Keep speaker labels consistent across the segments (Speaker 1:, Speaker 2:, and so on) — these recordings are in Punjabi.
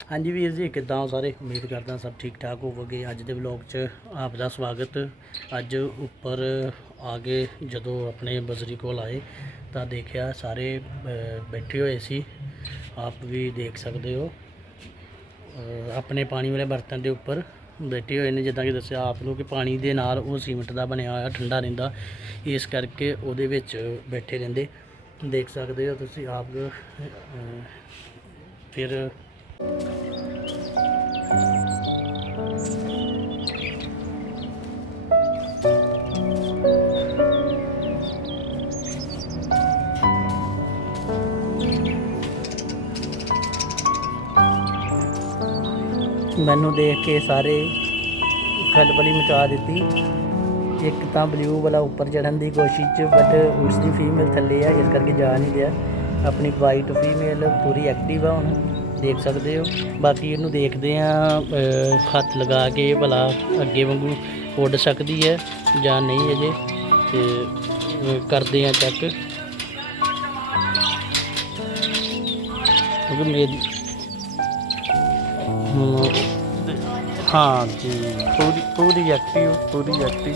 Speaker 1: ਹਾਂਜੀ ਵੀਰ ਜੀ, ਕਿੱਦਾਂ ਹੋ ਸਾਰੇ? ਉਮੀਦ ਕਰਦਾ ਸਭ ਠੀਕ ਠਾਕ ਹੋਵੋਗੇ। ਅੱਜ ਦੇ ਵਲੌਗ 'ਚ ਆਪ ਦਾ ਸਵਾਗਤ। ਅੱਜ ਉੱਪਰ ਆ ਗਏ ਜਦੋਂ ਆਪਣੇ ਬਜ਼ਰੀ ਕੋਲ ਆਏ ਤਾਂ ਦੇਖਿਆ ਸਾਰੇ ਬੈਠੇ ਹੋਏ ਸੀ। ਆਪ ਵੀ ਦੇਖ ਸਕਦੇ ਹੋ। ਆਪਣੇ ਪਾਣੀ ਵਾਲੇ ਬਰਤਨ ਦੇ ਉੱਪਰ ਬੈਠੇ ਹੋਏ ਨੇ, ਜਿੱਦਾਂ ਕਿ ਦੱਸਿਆ ਆਪ ਨੂੰ ਕਿ ਪਾਣੀ ਦੇ ਨਾਲ ਉਹ ਸੀਮਿੰਟ ਦਾ ਬਣਿਆ ਹੋਇਆ, ਠੰਡਾ ਰਹਿੰਦਾ। ਇਸ ਕਰਕੇ ਉਹਦੇ ਵਿੱਚ ਬੈਠੇ ਰਹਿੰਦੇ। ਦੇਖ ਸਕਦੇ ਹੋ ਤੁਸੀਂ ਆਪ ਫਿਰ ਮੈਨੂੰ ਦੇਖ ਕੇ ਸਾਰੇ ਖਲਬਲੀ ਮਚਾ ਦਿੱਤੀ। ਇੱਕ ਤਾਂ ਬਲੂ ਵਾਲਾ ਉੱਪਰ ਚੜਨ ਦੀ ਕੋਸ਼ਿਸ਼ ਚ ਬਟ ਉਸ ਦੀ ਫੀਮੇਲ ਥੱਲੇ ਆ, ਇਸ ਕਰਕੇ ਜਾ ਨਹੀਂ ਰਿਹਾ। ਆਪਣੀ ਵਾਈਟ ਫੀਮੇਲ ਪੂਰੀ ਐਕਟਿਵ ਆ ਹੁਣ। ਦੇਖ ਸਕਦੇ ਹੋ। ਬਾਕੀ ਇਹਨੂੰ ਦੇਖਦੇ ਆ ਖੱਤ ਲਗਾ ਕੇ ਭਲਾ ਅੱਗੇ ਵਾਂਗੂ ਉੱਡ ਸਕਦੀ ਹੈ ਜਾਂ ਨਹੀਂ ਅਜੇ। ਤੇ ਕਰਦੇ ਆ ਚੈੱਕ ਕਿਉਂਕਿ ਮੇਰੀ ਹਮ, ਹਾਂ ਜੀ ਪੂਰੀ ਪੂਰੀ ਐਕਟਿਵ ਪੂਰੀ ਐਕਟਿਵ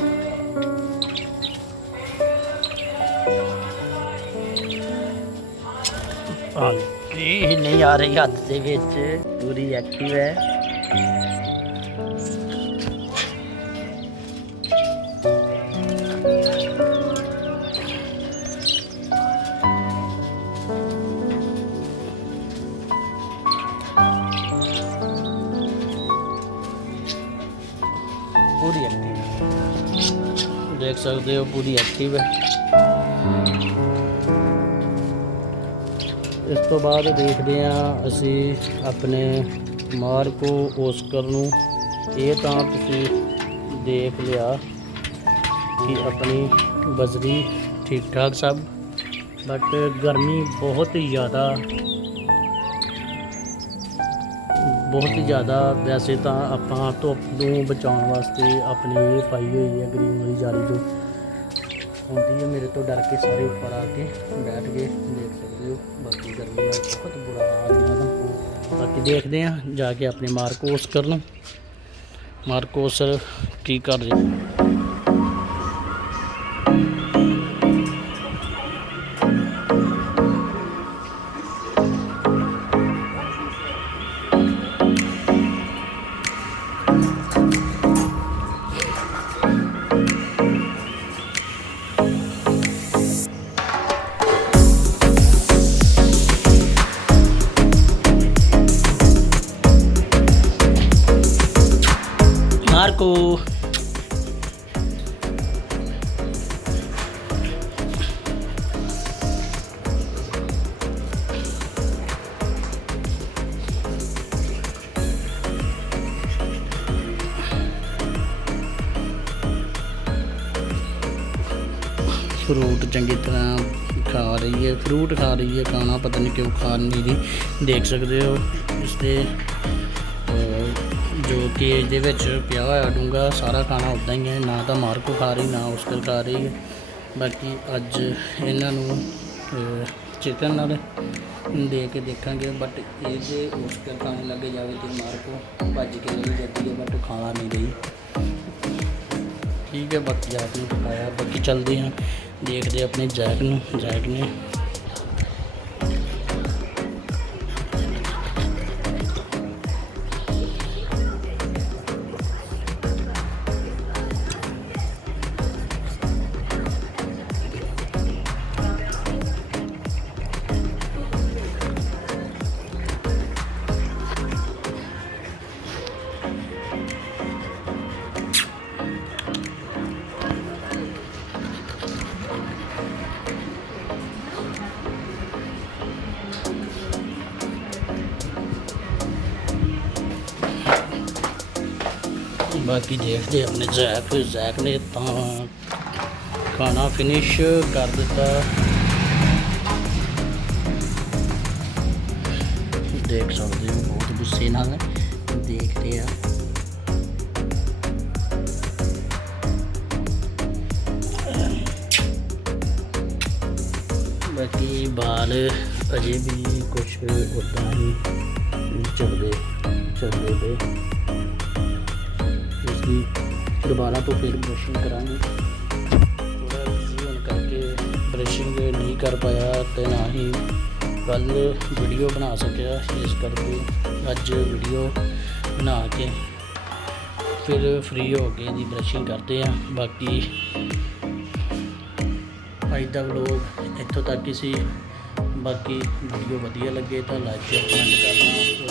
Speaker 1: ਹਾਂ ਇਹ ਨਹੀਂ ਆ ਰਹੀ ਹੱਥ ਦੇ ਵਿੱਚ। ਪੂਰੀ ਐਕਟਿਵ ਹੈ। ਪੂਰੀ ਐਕਟਿਵ ਦੇਖ ਸਕਦੇ ਹੋ, ਪੂਰੀ ਐਕਟਿਵ ਹੈ। ਇਸ ਤੋਂ ਬਾਅਦ ਦੇਖਦੇ ਹਾਂ ਅਸੀਂ ਆਪਣੇ ਮਾਰਕੋ ਓਸਕਰ ਨੂੰ। ਇਹ ਤਾਂ ਤੁਸੀਂ ਦੇਖ ਲਿਆ ਕਿ ਆਪਣੀ ਬਜਰੀ ਠੀਕ ਠਾਕ ਸਭ, ਬਟ ਗਰਮੀ ਬਹੁਤ ਹੀ ਜ਼ਿਆਦਾ, ਬਹੁਤ ਹੀ ਜ਼ਿਆਦਾ। ਵੈਸੇ ਤਾਂ ਆਪਾਂ ਧੁੱਪ ਨੂੰ ਬਚਾਉਣ ਵਾਸਤੇ ਆਪਣੀ ਇਹ ਪਾਈ ਹੋਈ ਹੈ ਗ੍ਰੀਨ ਵਾਲੀ ਜਾਲੀ ਜੋ। ਹੁੰਦੀ ਹੈ। ਮੇਰੇ ਤੋਂ ਡਰ ਕੇ ਸਾਰੇ ਉੱਪਰ ਆ ਕੇ ਬੈਠ ਗਏ। ਦੇਖ ਸਕਦੇ ਹੋ, ਬਾਕੀ ਗਰਮੀ ਨਾਲ ਬਹੁਤ ਬੁਰਾ ਹਾਲ ਹੈ ਨਾ ਬਾਕੀ ਦੇਖਦੇ ਹਾਂ, ਜਾ ਕੇ ਆਪਣੇ ਮਾਰਕੋਸ ਕਰਨ। ਮਾਰਕੋਸ ਕੀ ਕਰ ਰਿਹਾ? ਮਾਰਕੋ ਫਰੂਟ ਚੰਗੀ ਤਰ੍ਹਾਂ ਖਾ ਰਹੀ ਹੈ, ਫਰੂਟ ਖਾ ਰਹੀ ਹੈ, ਖਾਣਾ ਪਤਾ ਨਹੀਂ ਕਿਉਂ ਖਾ ਨਹੀਂ ਰਹੀ। ਦੇਖ ਸਕਦੇ ਹੋ ਇਸ ਦੇ ਜੋ ਕਿ ਇਹਦੇ ਵਿੱਚ ਪਿਆ ਹੋਇਆ ਡੂੰਗਾ ਸਾਰਾ ਖਾਣਾ ਉਦਾਂ ਹੀ ਹੈ, ਨਾ ਤਾਂ ਮਾਰਕੋ ਖਾ ਰਹੀ, ਨਾ ਉਸਕਰ ਖਾ ਰਹੀ ਹੈ। ਬਾਕੀ ਅੱਜ ਇਹਨਾਂ ਨੂੰ ਚਿਕਨ ਨਾਲ ਦੇ ਕੇ ਦੇਖਾਂਗੇ ਬਟ ਇਹਦੇ ਉਸਕਰ ਖਾਣੇ ਲੱਗੇ ਜਾਵੇ ਤੇ ਮਾਰਕੋ ਭੱਜ ਕੇ ਨਹੀਂ ਜਾਂਦੀ ਹੈ ਬਟ ਖਾਣਾ ਨਹੀਂ ਰਹੀ ਠੀਕ ਹੈ, ਬਾਕੀ ਆਪ ਨੂੰ ਖਾਇਆ ਬਾਕੀ ਚੱਲਦੇ ਹਾਂ, ਦੇਖਦੇ ਆਪਣੇ ਜੈਕ ਨੂੰ। ਜੈਕ ਨੇ ਬਾਕੀ ਦੇਖਦੇ ਆਪਣੇ ਜ਼ੈਕ ਜ਼ੈਕ ਨੇ ਤਾਂ ਖਾਣਾ ਫਿਨਿਸ਼ ਕਰ ਦਿੱਤਾ। ਦੇਖ ਸਕਦੇ ਹੋ, ਬਹੁਤ ਗੁੱਸੇ ਨਾਲ ਦੇਖ ਰਿਹਾ ਬਾਕੀ ਬਾਲ ਅਜੇ ਵੀ ਕੁਝ ਉਦਾਂ ਹੀ ਚੱਲਦੇ ਚੱਲਦੇ ਪਏ। ਇਸ ਦੁਬਾਰਾ ਤੋਂ ਫਿਰ ਬ੍ਰਸ਼ਿੰਗ ਕਰਾਂਗੇ। ਥੋੜਾ ਬਿਜ਼ੀ ਹੋਣ ਕਰਕੇ ਬ੍ਰਸ਼ਿੰਗ ਨਹੀਂ ਕਰ ਪਾਇਆ ਤੇ ਨਾ ਹੀ ਕੱਲ ਵੀਡੀਓ ਬਣਾ ਸਕਿਆ। ਇਸ ਕਰਕੇ ਅੱਜ ਵੀਡੀਓ ਬਣਾ ਕੇ ਫਿਰ ਫ੍ਰੀ ਹੋ ਕੇ ਦੀ ਬ੍ਰਸ਼ਿੰਗ ਕਰਦੇ ਆ ਬਾਕੀ ਅੱਜ ਦਾ ਵਲੋਗ ਇੱਥੋਂ ਤੱਕ ਹੀ ਸੀ। ਬਾਕੀ ਵੀਡੀਓ ਵਧੀਆ ਲੱਗੇ ਤਾਂ ਲਾਈਕ ਸ਼ੇਅਰ ਕਮੈਂਟ ਕਰਨਾ।